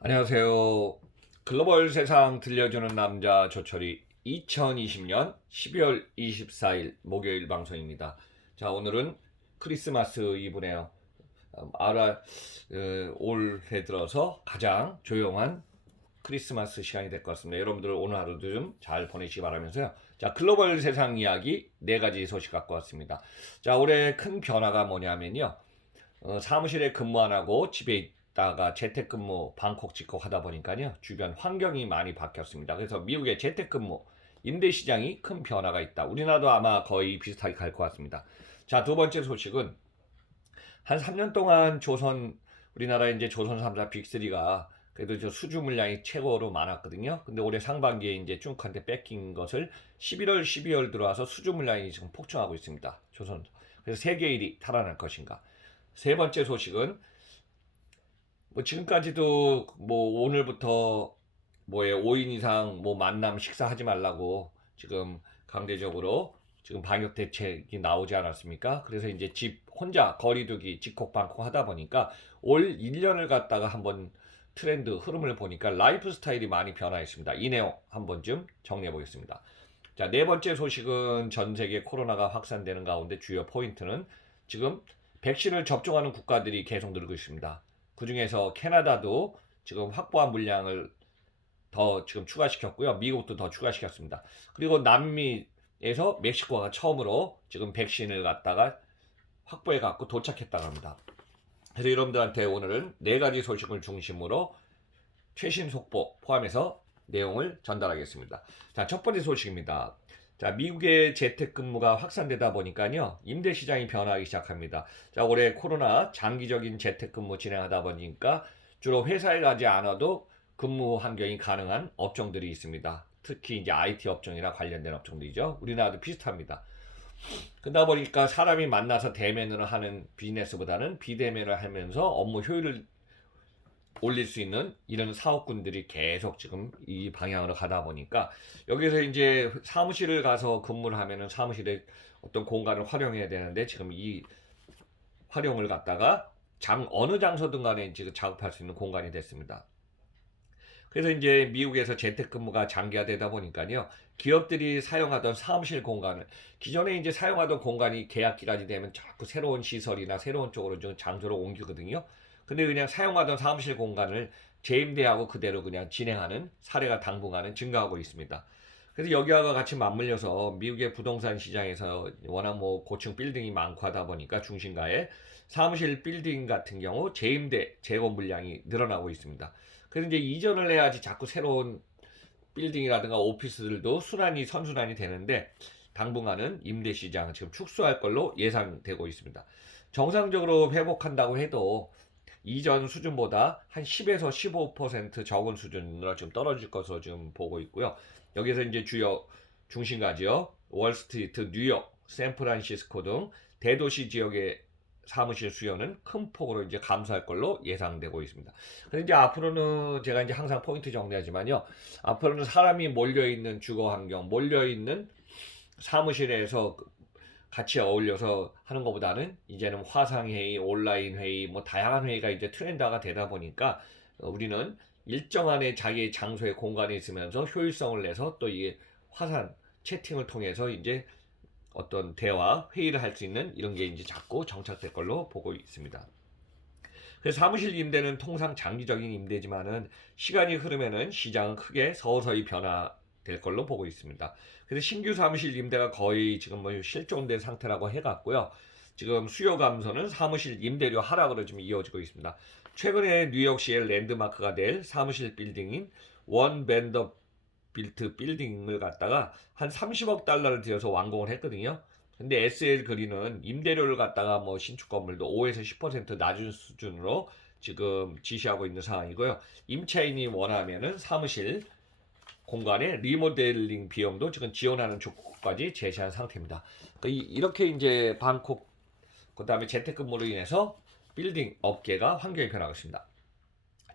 안녕하세요. 글로벌 세상 들려주는 남자 조철이 2020년 12월 24일 목요일 방송입니다. 자, 오늘은 크리스마스 이브네요. 음, 알아, 어, 올해 들어서 가장 조용한 크리스마스 시간이 될 것 같습니다. 여러분들 오늘 하루도 좀 잘 보내시기 바라면서요. 자, 글로벌 세상 이야기 네 가지 소식 갖고 왔습니다. 자, 올해 큰 변화가 뭐냐면요. 어, 사무실에 근무 안 하고 집에 있 다가 재택근무 방콕 직콕 하다 보니까요. 주변 환경이 많이 바뀌었습니다. 그래서 미국의 재택근무 임대 시장이 큰 변화가 있다. 우리나라도 아마 거의 비슷하게 갈 것 같습니다. 자, 두 번째 소식은 한 3년 동안 조선 우리나라 이제 조선 3사 빅3가 그래도 저 수주 물량이 최고로 많았거든요. 근데 올해 상반기에 이제 중국한테 뺏긴 것을 11월, 12월 들어와서 수주 물량이 지금 폭증하고 있습니다. 조선. 그래서 세계 1위 탈환할 것인가. 세 번째 소식은 뭐 지금까지도 뭐 오늘부터 뭐에 5인 이상 뭐 만남 식사하지 말라고 지금 강제적으로 지금 방역 대책이 나오지 않았습니까? 그래서 이제 집 혼자 거리두기 직콕방콕 하다 보니까 올 1년을 갖다가 한번 트렌드 흐름을 보니까 라이프 스타일이 많이 변화했습니다. 이 내용 한번 좀 정리해 보겠습니다. 자, 네 번째 소식은 전 세계 코로나가 확산되는 가운데 주요 포인트는 지금 백신을 접종하는 국가들이 계속 늘고 있습니다. 그 중에서 캐나다도 지금 확보한 물량을 더 지금 추가시켰고요. 미국도 더 추가시켰습니다. 그리고 남미에서 멕시코가 처음으로 지금 백신을 갖다가 확보해 갖고 도착했다고 합니다. 그래서 여러분들한테 오늘은 네 가지 소식을 중심으로 최신 속보 포함해서 내용을 전달하겠습니다. 자, 첫 번째 소식입니다. 자, 미국의 재택근무가 확산되다 보니까요, 임대 시장이 변화하기 시작합니다. 자, 올해 코로나 장기적인 재택근무 진행하다 보니까 주로 회사에 가지 않아도 근무 환경이 가능한 업종들이 있습니다. 특히 이제 IT 업종이나 관련된 업종들이죠. 우리나라도 비슷합니다. 그러다 보니까 사람이 만나서 대면을 하는 비즈니스보다는 비대면을 하면서 업무 효율을 올릴 수 있는 이런 사업군들이 계속 지금 이 방향으로 가다 보니까 여기서 이제 사무실을 가서 근무를 하면은 사무실에 어떤 공간을 활용해야 되는데 지금 이 활용을 갖다가 장 어느 장소든 간에 지금 작업할 수 있는 공간이 됐습니다. 그래서 이제 미국에서 재택근무가 장기화되다 보니까요. 기업들이 사용하던 사무실 공간을 기존에 이제 사용하던 공간이 계약 기간이 되면 자꾸 새로운 시설이나 새로운 쪽으로 좀 장소로 옮기거든요. 근데 그냥 사용하던 사무실 공간을 재임대하고 그대로 그냥 진행하는 사례가 당분간은 증가하고 있습니다. 그래서 여기와 같이 맞물려서 미국의 부동산 시장에서 워낙 뭐 고층 빌딩이 많고 하다 보니까 중심가에 사무실 빌딩 같은 경우 재임대 재고 물량이 늘어나고 있습니다. 그래서 이제 이전을 해야지 자꾸 새로운 빌딩이라든가 오피스들도 순환이 선순환이 되는데 당분간은 임대 시장 지금 축소할 걸로 예상되고 있습니다. 정상적으로 회복한다고 해도 이전 수준보다 한 10에서 15% 적은 수준으로 지금 떨어질 것으로 지금 보고 있고요. 여기서 이제 주요 중심가지요. 월스트리트, 뉴욕, 샌프란시스코 등 대도시 지역의 사무실 수요는 큰 폭으로 이제 감소할 걸로 예상되고 있습니다. 그래서 이제 앞으로는 제가 이제 항상 포인트 정리하지만요. 앞으로는 사람이 몰려 있는 주거 환경, 몰려 있는 사무실에서 같이 어울려서 하는 것보다는 이제는 화상 회의, 온라인 회의, 뭐 다양한 회의가 이제 트렌드가 되다 보니까 우리는 일정한의 자기의 장소에 공간이 있으면서 효율성을 내서 또 이게 화상 채팅을 통해서 이제 어떤 대화, 회의를 할 수 있는 이런 게 이제 자꾸 정착될 걸로 보고 있습니다. 그래서 사무실 임대는 통상 장기적인 임대지만은 시간이 흐르면은 시장은 크게 서서히 변화 될 걸로 보고 있습니다. 그래서 신규 사무실 임대가 거의 지금 뭐 실종된 상태라고 해갖고요. 지금 수요 감소는 사무실 임대료 하락으로 지금 이어지고 있습니다. 최근에 뉴욕시의 랜드마크가 될 사무실 빌딩인 원 밴더 빌트 빌딩을 갖다가 한 30억 달러를 들여서 완공을 했거든요. 근데 SL 그린은 임대료를 갖다가 뭐 신축 건물도 5에서 10% 낮은 수준으로 지금 지시하고 있는 상황이고요. 임차인이 원하면은 사무실 공간의 리모델링 비용도 지금 지원하는 조건까지 제시한 상태입니다. 그러니까 이렇게 이제 방콕 그다음에 재택근무로 인해서 빌딩 업계가 환경이 변하고 있습니다.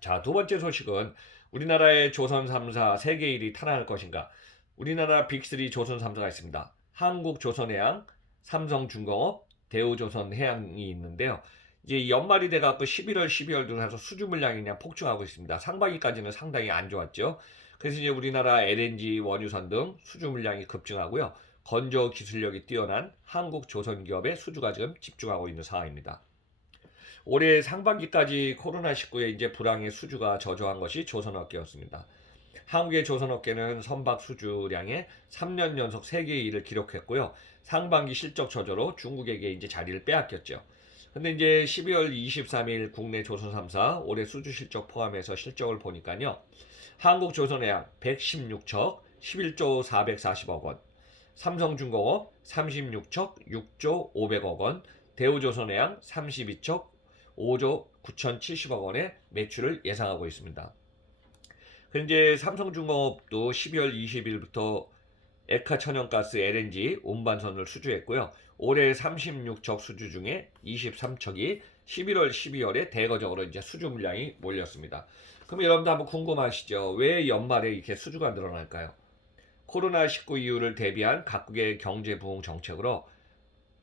자, 두 번째 소식은 우리나라의 조선 3사 세계 1위 탈환할 것인가? 우리나라 빅3 조선 3사가 있습니다. 한국조선해양, 삼성중공업, 대우조선해양이 있는데요. 이제 연말이 돼갖고 11월, 12월 들어서 수주 물량이 그냥 폭증하고 있습니다. 상반기까지는 상당히 안 좋았죠. 그래서 이제 우리나라 LNG, 원유선 등 수주 물량이 급증하고요. 건조 기술력이 뛰어난 한국 조선 기업의 수주가 지금 집중하고 있는 상황입니다. 올해 상반기까지 코로나19에 이제 불황의 수주가 저조한 것이 조선업계였습니다. 한국의 조선업계는 선박 수주량의 3년 연속 세계 1위를 기록했고요. 상반기 실적 저조로 중국에게 이제 자리를 빼앗겼죠. 근데 이제 12월 23일 국내 조선 3사 올해 수주 실적 포함해서 실적을 보니까요. 한국조선해양 116척 11조 440억 원, 삼성중공업 36척 6조 500억 원, 대우조선해양 32척 5조 9,070억 원의 매출을 예상하고 있습니다. 현재 삼성중공업도 12월 20일부터 에카 천연가스 LNG 운반선을 수주했고요. 올해 36척 수주 중에 23척이 11월, 12월에 대거적으로 이제 수주 물량이 몰렸습니다. 그럼 여러분도 한번 궁금하시죠? 왜 연말에 이렇게 수주가 늘어날까요? 코로나19 이후를 대비한 각국의 경제 부흥 정책으로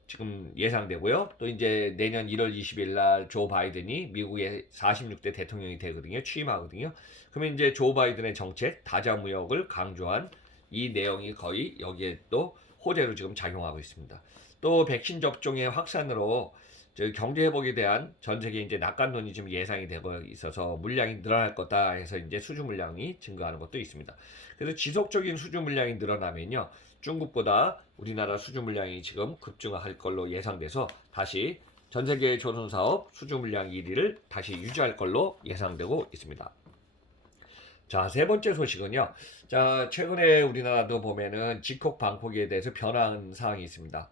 지금 예상되고요. 또 이제 내년 1월 20일 날 조 바이든이 미국의 46대 대통령이 되거든요. 취임하거든요. 그러면 이제 조 바이든의 정책 다자 무역을 강조한 이 내용이 거의 여기에 또 호재로 지금 작용하고 있습니다. 또 백신 접종의 확산으로 저 경제 회복에 대한 전 세계 이제 낙관론이 지금 예상이 되고 있어서 물량이 늘어날 거다 해서 이제 수주 물량이 증가하는 것도 있습니다. 그래서 지속적인 수주 물량이 늘어나면요. 중국보다 우리나라 수주 물량이 지금 급증할 걸로 예상돼서 다시 전 세계 조선 사업 수주 물량 1위를 다시 유지할 걸로 예상되고 있습니다. 자, 세 번째 소식은요. 자, 최근에 우리나라도 보면은 직콕 방콕에 대해서 변화한 사항이 있습니다.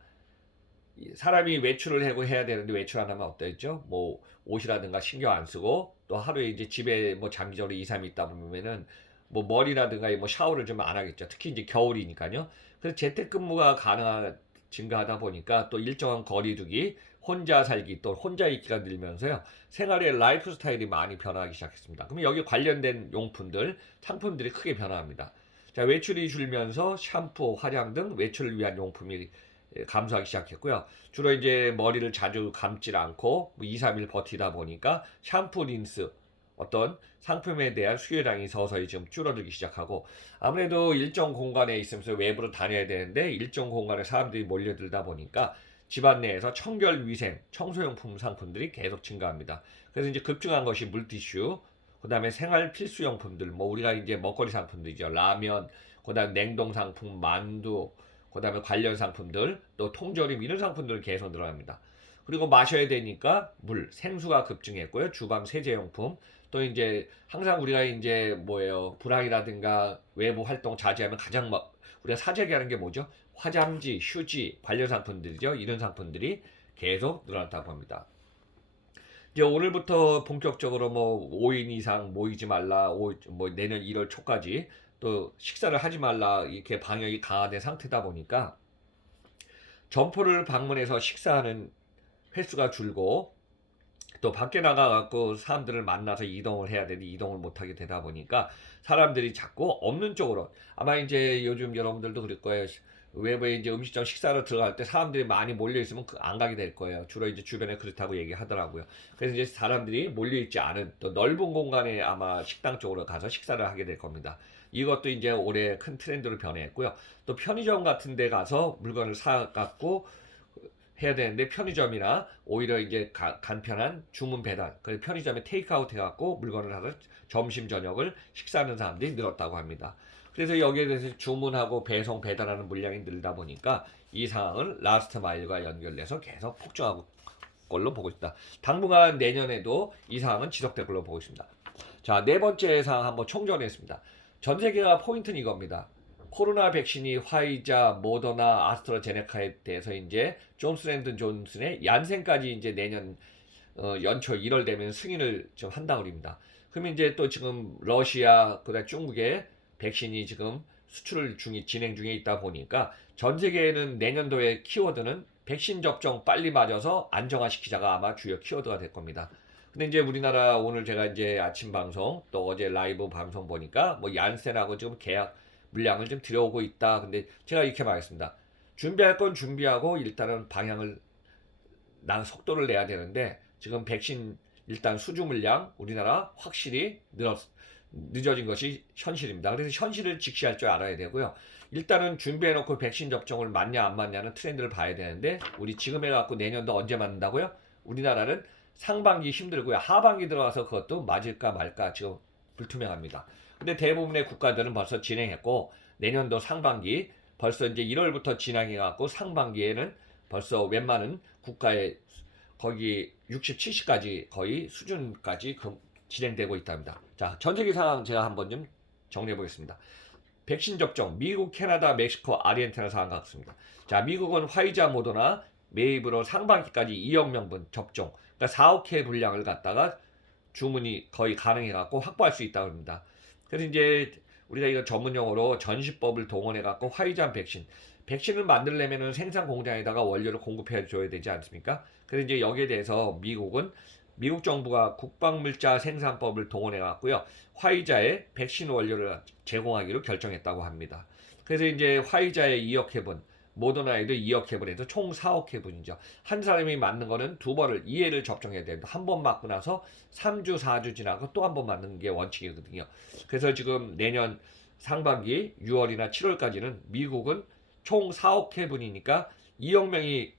이 사람이 외출을 하고 해야 되는데 외출 안 하면 어떠했죠? 뭐 옷이라든가 신경 안 쓰고 또 하루에 이제 집에 뭐 장기적으로 2, 3일 있다 보면은 뭐 머리라든가 뭐 샤워를 좀 안 하겠죠. 특히 이제 겨울이니까요. 그래서 재택근무가 가능한 증가하다 보니까 또 일정한 거리두기, 혼자 살기 또 혼자 있기가 늘면서요. 생활의 라이프 스타일이 많이 변화하기 시작했습니다. 그러면 여기 관련된 용품들, 상품들이 크게 변화합니다. 자, 외출이 줄면서 샴푸, 화장 등 외출을 위한 용품이 감소하기 시작했고요. 주로 이제 머리를 자주 감질 않고 2, 3일 버티다 보니까 샴푸, 린스 어떤 상품에 대한 수요량이 서서히 지금 줄어들기 시작하고 아무래도 일정 공간에 있으면서 외부로 다녀야 되는데 일정 공간에 사람들이 몰려들다 보니까 집안 내에서 청결 위생, 청소용품 상품들이 계속 증가합니다. 그래서 이제 급증한 것이 물티슈, 그 다음에 생활 필수용품들, 뭐 우리가 이제 먹거리 상품들이죠. 라면, 그 다음 냉동 상품, 만두, 그 다음에 관련 상품들, 또 통조림 이런 상품들 계속 늘어납니다. 그리고 마셔야 되니까 물, 생수가 급증했고요. 주방 세제용품, 또 이제 항상 우리가 이제 뭐예요 불황이라든가 외부 활동 자제하면 가장 막 우리가 사재기 하는 게 뭐죠? 화장지, 휴지, 관련 상품들이죠. 이런 상품들이 계속 늘어났다고 합니다. 이제 오늘부터 본격적으로 뭐 5인 이상 모이지 말라, 오, 뭐 내년 1월 초까지 또 식사를 하지 말라 이렇게 방역이 강화된 상태다 보니까 점포를 방문해서 식사하는 횟수가 줄고 또 밖에 나가갖고 사람들을 만나서 이동을 해야 되는데 이동을 못하게 되다 보니까 사람들이 자꾸 없는 쪽으로 아마 이제 요즘 여러분들도 그럴 거예요. 외부에 이제 음식점 식사로 들어갈 때 사람들이 많이 몰려 있으면 그안 가게 될 거예요. 주로 이제 주변에 그렇다고 얘기하더라고요. 그래서 이제 사람들이 몰려 있지 않은 또 넓은 공간에 아마 식당 쪽으로 가서 식사를 하게 될 겁니다. 이것도 이제 올해 큰 트렌드로 변했고요. 또 편의점 같은 데 가서 물건을 사 갖고 해야 되는데 편의점이나 오히려 이제 가, 간편한 주문 배달, 그 편의점에 테이크아웃 해갖고 물건을 사서 점심 저녁을 식사하는 사람들이 늘었다고 합니다. 그래서 여기에 대해서 주문하고 배송 배달하는 물량이 늘다 보니까 이 상황을 라스트 마일과 연결돼서 계속 폭증하고 걸로 보고 있다. 당분간 내년에도 이 상황은 지속될 걸로 보고 있습니다. 자, 네 번째 상황 한번 총정했습니다. 전 세계가 포인트는 이겁니다. 코로나 백신이 화이자, 모더나, 아스트라제네카에 대해서 이제 존스앤드 존슨의 얀센까지 이제 내년 어, 연초 1월 되면 승인을 좀 한다고 합니다. 그러면 이제 또 지금 러시아, 그다음 중국에 백신이 지금 수출 중이 진행 중에 있다 보니까 전 세계에는 내년도의 키워드는 백신 접종 빨리 맞아서 안정화시키자가 아마 주요 키워드가 될 겁니다. 근데 이제 우리나라 오늘 제가 이제 아침 방송 또 어제 라이브 방송 보니까 뭐 얀센하고 지금 계약 물량을 좀 들여오고 있다. 근데 제가 이렇게 말했습니다. 준비할 건 준비하고 일단은 방향을 난 속도를 내야 되는데 지금 백신 일단 수주 물량 우리나라 확실히 늘었 늦어진 것이 현실입니다. 그래서 현실을 직시할 줄 알아야 되고요. 일단은 준비해놓고 백신 접종을 맞냐 안 맞냐는 트렌드를 봐야 되는데 우리 지금 해갖고 내년도 언제 맞는다고요? 우리나라는 상반기 힘들고요. 하반기 들어와서 그것도 맞을까 말까 지금 불투명합니다. 근데 대부분의 국가들은 벌써 진행했고 내년도 상반기 벌써 이제 1월부터 진행해갖고 상반기에는 벌써 웬만한 국가의 거기 60, 70까지 거의 수준까지 그 진행되고 있답니다. 자, 전 세계 상황 제가 한번 좀 정리해 보겠습니다. 백신 접종, 미국, 캐나다, 멕시코, 아르헨티나 상황 같습니다. 자, 미국은 화이자, 모더나, 매입으로 상반기까지 2억 명분 접종, 그러니까 4억 회 분량을 갖다가 주문이 거의 가능해 갖고 확보할 수 있다고 합니다. 그래서 이제 우리가 이거 전문 용어로 전시법을 동원해 갖고 화이자 백신, 백신을 만들려면은 생산 공장에다가 원료를 공급해 줘야 되지 않습니까? 그래서 이제 여기에 대해서 미국은 미국 정부가 국방물자 생산법을 동원해 갖고요. 화이자에 백신 원료를 제공하기로 결정했다고 합니다. 그래서 이제 화이자에 2억 회분, 모더나에도 2억 회분에서 총 4억 회분이죠. 한 사람이 맞는 거는 두 번을 2회를 접종해야 됩니다. 한 번 맞고 나서 3주, 4주 지나고 또 한 번 맞는 게 원칙이거든요. 그래서 지금 내년 상반기 6월이나 7월까지는 미국은 총 4억 회분이니까 2억 명이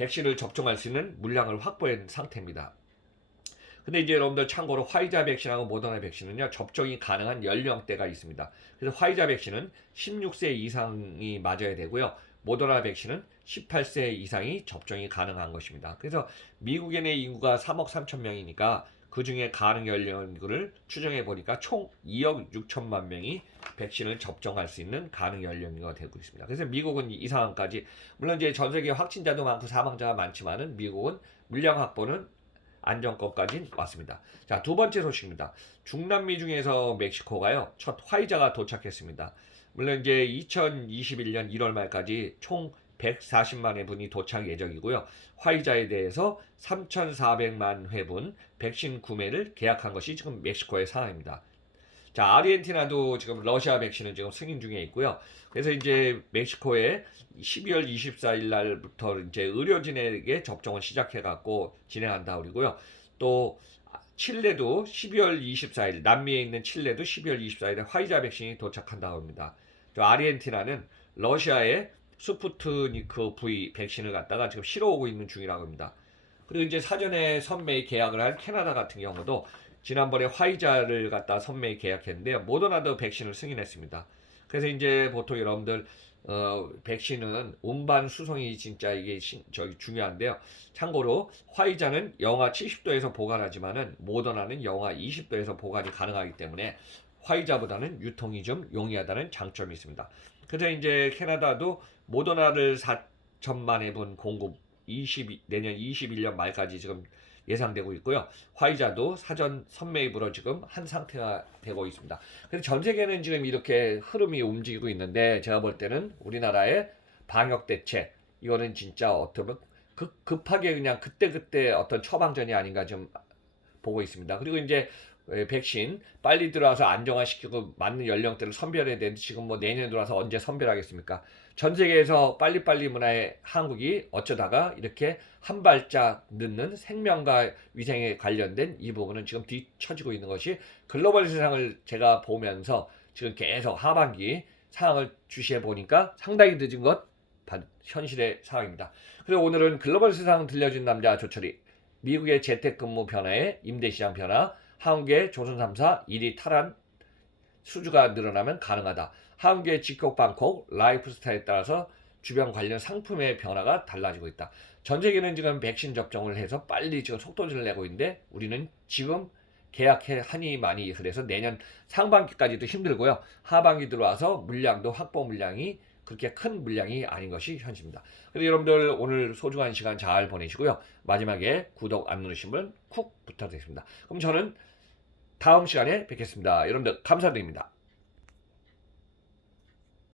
백신을 접종할 수 있는 물량을 확보한 상태입니다. 근데 이제 여러분들 참고로 화이자 백신하고 모더나 백신은요 접종이 가능한 연령대가 있습니다. 그래서 화이자 백신은 16세 이상이 맞아야 되고요. 모더나 백신은 18세 이상이 접종이 가능한 것입니다. 그래서 미국의 내 인구가 3억 3천 명이니까 그 중에 가능 연령을 추정해 보니까 총 2억 6천만 명이 백신을 접종할 수 있는 가능 연령이 되고 있습니다. 그래서 미국은 이 상황까지 물론 이제 전 세계 확진자도 많고 사망자가 많지만은 미국은 물량 확보는 안정권까지 왔습니다. 자, 두 번째 소식입니다. 중남미 중에서 멕시코가요, 첫 화이자가 도착했습니다. 물론 이제 2021년 1월 말까지 총 140만회 분이 도착 예정이고요. 화이자에 대해서 3,400만 회분 백신 구매를 계약한 것이 지금 멕시코의 상황입니다. 자, 아르헨티나도 지금 러시아 백신은 지금 승인 중에 있고요. 그래서 이제 멕시코에 12월 24일 날부터 이제 의료진에게 접종을 시작해 갖고 진행한다 그러고요. 또 칠레도 12월 24일 남미에 있는 칠레도 12월 24일에 화이자 백신이 도착한다고 합니다. 또 아르헨티나는 러시아의 스푸트니크 V 백신을 갖다가 지금 실어 오고 있는 중이라고 합니다. 그리고 이제 사전에 선매 계약을 한 캐나다 같은 경우도 지난번에 화이자를 갖다 선매 계약했는데요. 모더나도 백신을 승인했습니다. 그래서 이제 보통 여러분들 어, 백신은 운반 수송이 진짜 이게 신, 저기 중요한데요. 참고로 화이자는 영하 70도에서 보관하지만은 모더나는 영하 20도에서 보관이 가능하기 때문에 화이자보다는 유통이 좀 용이하다는 장점이 있습니다. 그래서 이제 캐나다도 모더나를 4천만 회분 공급 20 내년 21년 말까지 지금 예상되고 있고요. 화이자도 사전 선매입으로 지금 한 상태가 되고 있습니다. 그래서 전 세계는 지금 이렇게 흐름이 움직이고 있는데 제가 볼 때는 우리나라의 방역 대책 이거는 진짜 어떻게 급하게 그냥 그때그때 어떤 처방전이 아닌가 좀 보고 있습니다. 그리고 이제 에, 백신 빨리 들어와서 안정화시키고 맞는 연령대를 선별해야 되는데 지금 뭐 내년에 들어와서 언제 선별하겠습니까? 전 세계에서 빨리빨리 문화의 한국이 어쩌다가 이렇게 한 발짝 늦는 생명과 위생에 관련된 이 부분은 지금 뒤처지고 있는 것이 글로벌 세상을 제가 보면서 지금 계속 하반기 상황을 주시해 보니까 상당히 늦은 것 바- 현실의 상황입니다. 그래서 오늘은 글로벌 세상 들려준 남자 조철이 미국의 재택근무 변화에 임대시장 변화, 한국의 조선 3사 1위 탈환 수주가 늘어나면 가능하다. 한국의 직콕 방콕 라이프 스타일에 따라서 주변 관련 상품의 변화가 달라지고 있다. 전 세계는 지금 백신 접종을 해서 빨리 지금 속도를 내고 있는데 우리는 지금 계약해 하니 많이 그래서 내년 상반기까지도 힘들고요. 하반기 들어와서 물량도 확보 물량이 그렇게 큰 물량이 아닌 것이 현실입니다. 그래서 여러분들 오늘 소중한 시간 잘 보내시고요. 마지막에 구독 안 누르신 분 쿡 부탁드리겠습니다. 그럼 저는 다음 시간에 뵙겠습니다. 여러분들 감사드립니다.